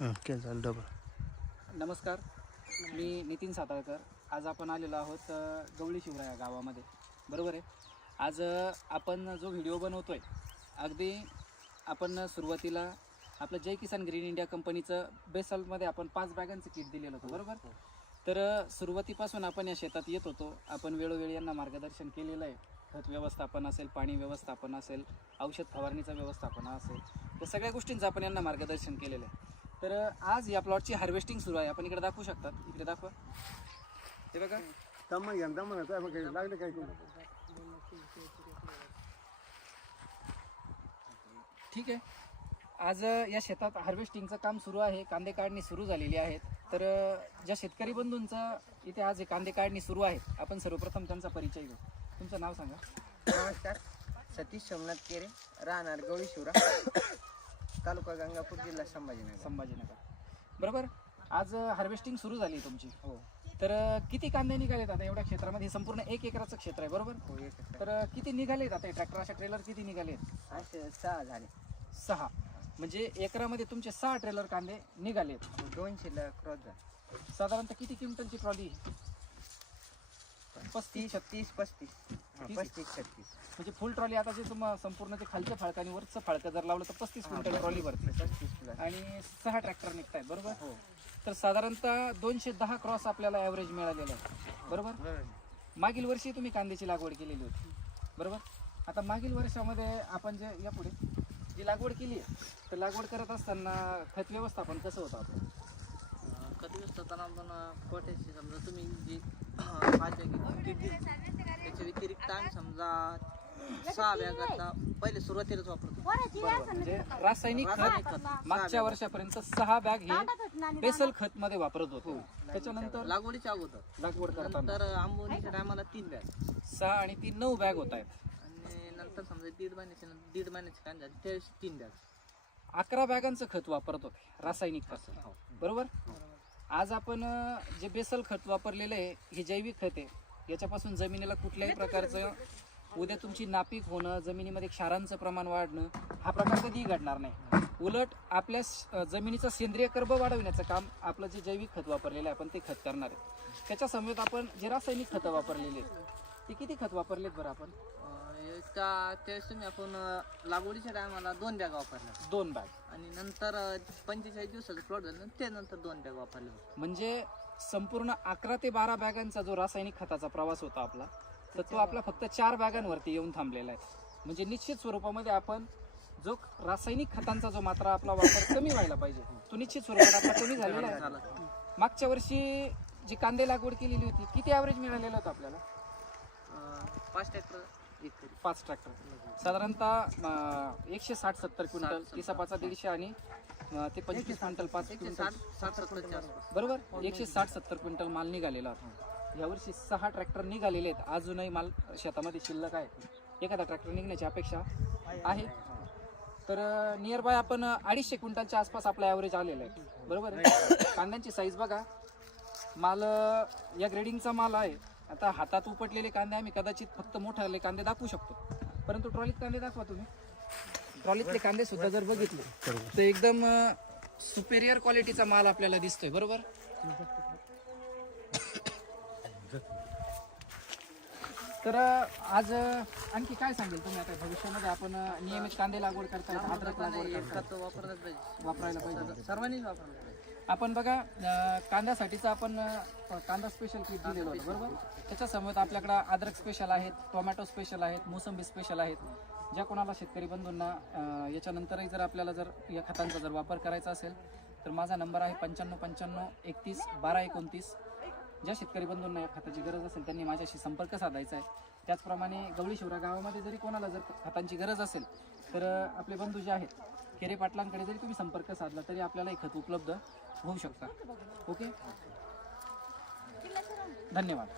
हां डबल नमस्कार मी नितीन साताळकर आज आपण आलेलो आहोत अ, गवळी शिवरा या गावामध्ये. बरोबर आहे? आज अ, आपण जो व्हिडिओ बनवतोय अगदी आपण सुरुवातीला आपलं जय किसान ग्रीन इंडिया कंपनीचं बेसॉल्टमध्ये आपण पाच बॅगांचं किट दिलेलं होतं बरोबर? तर अ, सुरुवातीपासून आपण या शेतात येत होतो. आपण वेळोवेळी यांना मार्गदर्शन केलेलं आहे. खत व्यवस्थापन असेल पाणी व्यवस्थापन असेल औषध फवारणीचं व्यवस्थापन असेल तर सगळ्या गोष्टींचं आपण यांना मार्गदर्शन केलेलं आहे. तर आज या प्लॉटची हार्वेस्टिंग सुरू आहे. आपण इकडे दाखवू शकतात इकडे दाखवा. हे बघा. दम घ्या दम लागले काय ठीक आहे. आज या शेतात हार्वेस्टिंगचं काम सुरू आहे. कांदे काढणी सुरू झालेली आहेत. तर ज्या शेतकरी बंधूंचा इथे आज हे कांदे काढणी सुरू आहे आपण सर्वप्रथम त्यांचा परिचय घेऊ. तुमचं नाव सांगा. नमस्कार. सतीश सोमनाथ केरे राहणार गवळी शिवरा. तालुका गंगापूर जिल्हा संभाजीनगर. संभाजीनगर. बरोबर? आज हार्वेस्टिंग सुरू झाली तुमची. हो. तर किती कांदे निघालेत आता एवढ्या क्षेत्रामध्ये? हे संपूर्ण एक एकराचं क्षेत्र आहे बरोबर? हो एक तर किती निघालेत आता ट्रॅक्टर अशा ट्रेलर किती निघालेत? असे सहा झाले. सहा. म्हणजे एकरामध्ये तुमचे सहा ट्रेलर कांदे निघालेत. दोनशेला क्रॉस झाले. साधारणतः किती क्विंटलची ट्रॉली पस्तीस. तीस तीस पस्तीस. तीस? पस्तीस छत्तीस. म्हणजे फुल ट्रॉली आता जे तुम्हाला संपूर्ण ते खालचं फाळकं आणि वरचं फाळकं जर लावलं तर पस्तीस क्विंटल ट्रॉली भरते पस्तीस आणि सहा ट्रॅक्टर निघतायत बरोबर? हो. तर साधारणतः दोनशे दहा क्रॉस आपल्याला ॲव्हरेज मिळालेलं आहे बरोबर? मागील वर्षी तुम्ही कांद्याची लागवड केलेली होती बरोबर? आता मागील वर्षामध्ये आपण जे या पुढे जी लागवड केली आहे तर लागवड करत असताना खत व्यवस्थापन कसं होतं आपण कधी असताना आपण पोट्याची समजा तुम्ही जी किट दिली त्याच्या व्यतिरिक्त आम्ही समजा सहा बॅग आता पहिले सुरुवातीलाच वापरतो. बरोबर. म्हणजे रासायनिक खत मागच्या वर्षापर्यंत सहा बॅग हे बेसल खत मध्ये वापरत होतो. त्याच्यानंतर लागवडीच्या अगोदर. लागवड करताना. नंतर टायमाला तीन बॅग. सहा आणि तीन नऊ बॅग होत आहेत. आणि नंतर समजा दीड महिन्याच्या नंतर दीड महिन्याचे कांदा झाले, त्यावेळेस तीन बॅग. अकरा बॅगांचं खत वापरत होते. रासायनिक खत. बरोबर? आज आपण अं, जे बेसल खत वापरलेलं आहे हे जैविक खत आहे. याच्यापासून जमिनीला कुठल्याही प्रकारचं उद्या तुमची नापीक होणं जमिनीमध्ये क्षारांचं प्रमाण वाढणं हा प्रकार कधीही घडणार नाही. उलट आपल्या जमिनीचं सेंद्रिय कर्ब वाढवण्याचं काम आपलं जे जैविक खत वापरलेलं आहे आपण ते खत करणार आहे. त्याच्या समेत आपण जे रासायनिक खतं वापरलेली आहेत. ते किती खत वापरलेत बरं आपण? त्या त्यावेळेस तुम्ही आपण लागवडीच्या टायमाला दोन बॅग वापरल्या. दोन बॅग. आणि नंतर पंचेचाळीस दिवसाचं प्लॉट झालं त्यानंतर दोन बॅग वापरले म्हणजे संपूर्ण अकरा ते बारा बॅगांचा जो रासायनिक खताचा प्रवास होता आपला तर तो आपला फक्त चार बॅगांवरती येऊन थांबलेला आहे. म्हणजे निश्चित स्वरूपामध्ये आपण जो रासायनिक खतांचा जो मात्रा आपला वापर कमी व्हायला पाहिजे तो निश्चित स्वरूपात आपला कमी झालेला आहे. मागच्या वर्षी जी कांदे लागवड केलेली होती किती ॲव्हरेज मिळालेलं होतं आपल्याला? पाच ट्रॅक्टर पाच ट्रॅक्टर साधारणतः अं, एकशे साठ सत्तर क्विंटल साठ, तिसापाचा दीडशे आणि अं, ते पंचवीस क्विंटल पाच क्विंटल. साठ साठ सत्तरच्या आसपास. बरोबर? एकशे साठ सत्तर क्विंटल माल निघालेला होता. यावर्षी सहा ट्रॅक्टर निघालेले आहेत. अजूनही माल शेतामध्ये शिल्लक आहे. एखादा ट्रॅक्टर निघण्याची अपेक्षा आहे. तर नियर बाय आपण अडीचशे क्विंटलच्या आसपास आपला ॲव्हरेज आलेला आहे. बरोबर? कांद्यांची साईज बघा. माल या ग्रेडिंगचा माल आहे. आता हातात उपटलेले कांदे आम्ही कदाचित फक्त मोठाले कांदे दाखवू शकतो. परंतु ट्रॉलीत कांदे दाखवा तुम्ही. ट्रॉलीतले कांदे सुद्धा जर बघितले तर एकदम सुपेरियर क्वालिटीचा माल आपल्याला दिसतोय. बरोबर? तर आज आणखी काय सांगेल तुम्ही आता भविष्यामध्ये? आपण नियमित कांदे लागवड करताय अद्रक लागवड करताय खत वापरलंच पाहिजे. वापरायला पाहिजे. सर्वांनीच वापरलं पाहिजे. आपण बघा कांद्यासाठीचा आपण कांदा स्पेशल किट दिलेलं होतं बरोबर? त्याच्यासमोर आपल्याकडं अद्रक स्पेशल आहेत टोमॅटो स्पेशल आहेत मोसंबी स्पेशल आहेत. ज्या कोणाला शेतकरी बंधूंना याच्यानंतरही जर आपल्याला जर या खतांचा जर वापर करायचा असेल तर माझा नंबर आहे पंच्याण्णव पंच्याण्णव एकतीस बारा एकोणतीस. ज्या शेतकरी बंधूंना या खताची गरज असेल त्यांनी माझ्याशी संपर्क साधायचा आहे. त्याचप्रमाणे गवळी शिवरा गावामध्ये जरी कोणाला जर खतांची गरज असेल तर आपले बंधू जे आहेत केरे पाटलांकडे जरी तुम्ही संपर्क साधला तरी आपल्याला हे खत उपलब्ध होऊ शकतात ओके? धन्यवाद.